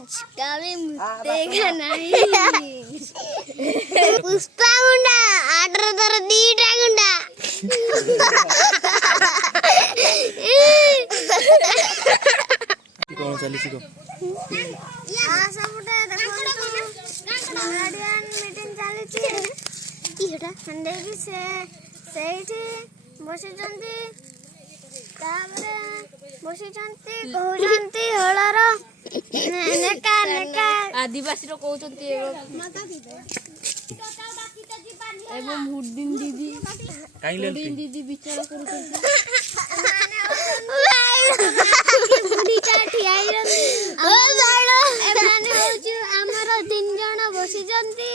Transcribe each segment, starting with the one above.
पुष्पराज कभी मुतेगा नहीं। पुष्पा गुंडा आडर दर दीटा गुंडा। कौन चली सी को आ सबटे देखो गार्डियन मीटिंग चली छी इटा संडे की सेठी बसी जंती ताबरे बसी जंती कहउजंती हळर नेका नेका आदिवासी रो कहउचंती एवं हुडिन दीदी काई ले हुडिन दीदी विचार करूचंती बुढ़ी चाठी आई रंती ओ जानो एमाने होची हमर तीन जण बसी जंती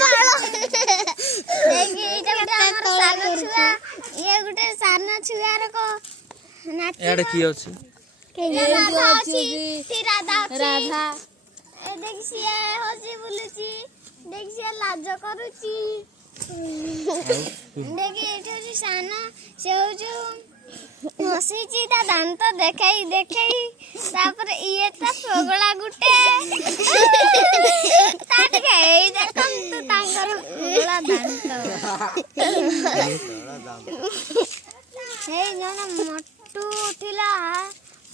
बाळो देखि एटा गुटे हमर सानो छुआ ये गुटे सानो छुआ रे को नाच एडे की अछि राधा अछि राधा राधा देखि सिए होची बुलुची देखि सिए लाज करूची देखि एटा होची सानो से होची हसीची ता दांत देखाई देखाई तापर ये ता पगला गुटे ताट गई देखम तो तांकर पगला दांत हे जण मट्टू उठिला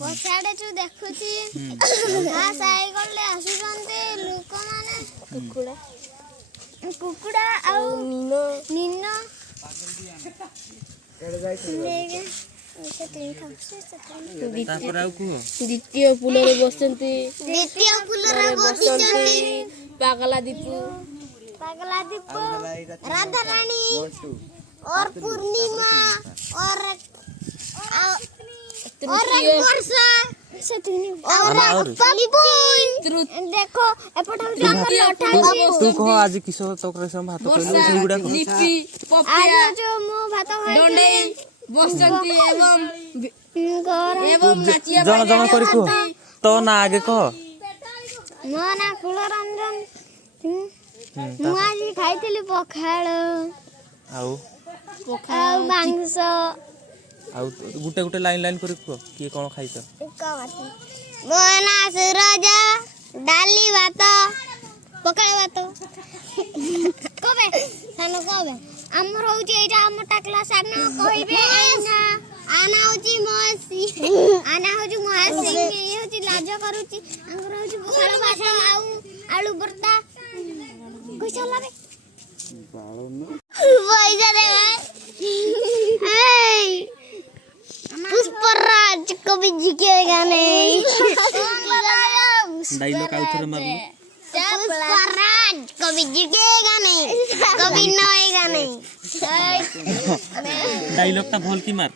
पछाडे छु देखुची आ साइकल ले आसुचंते लोक माने कुकुड़ा आउ नीनो द्वितीय पुलरे बसचंती पागला दीपू राधा रानी और पूर्णिमा और देखो तू कह आज किशोर तक से भात कहलु से गुडा को लिपि पपिया जो मो भात डंडे बसचंती एवं नाचिया जन जन करी को तो ना आगे कह मो ना कुल रंजन मु आज खाइथिली पखाळ आउ पखाळ मांस आउ गुटे गुटे लाइन लाइन करी को की कोन खाइछ मो ना सूरज डाली भात पखाळ भात कबे सानो कबे हमर होची एटा हम टाकला सानो कहिबे ना आना होची मसी आना होची मसी ये होची लाज करूची हमर होची पखाळ भात आलू भरता कैसा लागे पैसा दे हे पुष्पराज कभी झुकेगा नहीं डायलॉग आउथरे मारलु पुष्पराज कभी झुकेगा नहीं कभी नएगा नहीं डायलॉग ता भल की मार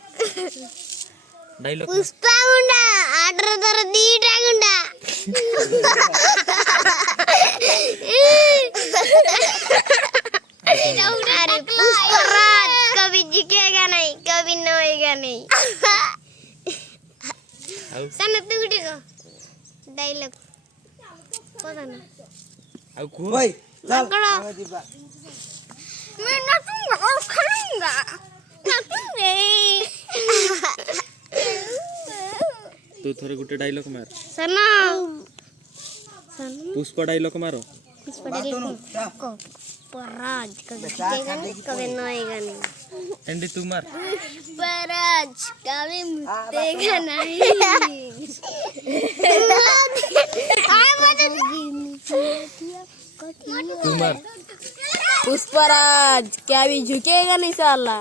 डायलॉग पुष्पा गुंडा आडर दर दीटा गुंडा अरे पुष्पराज कभी झुकेगा नहीं कभी नएगा नहीं सन तू गुटे को डायलॉग पता ना आउ को ओए चल दिबा मैं नाचूंगा और खाऊंगा नाचूंगे तू थोड़े गुटे डायलॉग मार सना पुष्पा डायलॉग मारो पराज कभी झुकेगा नहीं कभी नएगा नहीं एंडी तू मार पराज कभी मुतेगा नहीं तू मार पुष्पराज क्या भी झुकेगा नहीं साला।